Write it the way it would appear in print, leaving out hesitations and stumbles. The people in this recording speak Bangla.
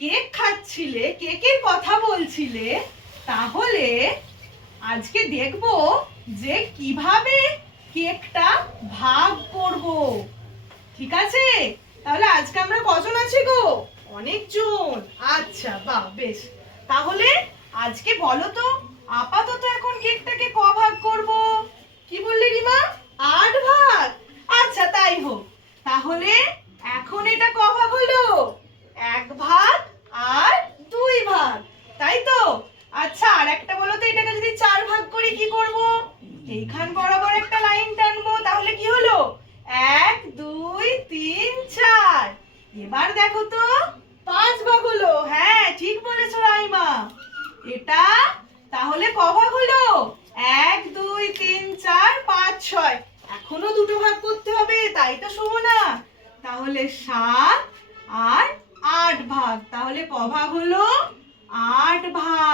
কেক খাচ্ছিলে, কেকের কথা বলছিলে, তাহলে আজকে দেখবো যে কিভাবে কেকটা ভাগ করব। ঠিক আছে, তাহলে আজকে আমরা কজন আছি গো? অনেকজন। আচ্ছা, বাহ, বেশ। তাহলে আজকে বলো তো, আপাতত এখন কেকটাকে ক ভাগ করব? কি বললি রিমা? 8 ভাগ। আচ্ছা, তাই হোক। তাহলে এখন এটা ক ভাগ হলো? 1 ভাগ আর 2 ভাগ, তাই তো? আচ্ছা, আর একটা বলো তো, এটাকে যদি 4 ভাগ করি কি করব? এইখান বরাবর একটা লাইন টানবো, তাহলে কি হলো? 1 2 3 4। এবার দেখো তো, 5 ভাগ হলো। হ্যাঁ, ঠিক বলেছো রাইমা। এটা তাহলে ক ভাগ হলো? 1 2 3 4 5 6। এখনো দুটো ভাগ করতে হবে, তাই তো শোভনা? তাহলে 7 আর 8 ভাগ। তাহলে ক ভাগ হলো? 8 ভাগ।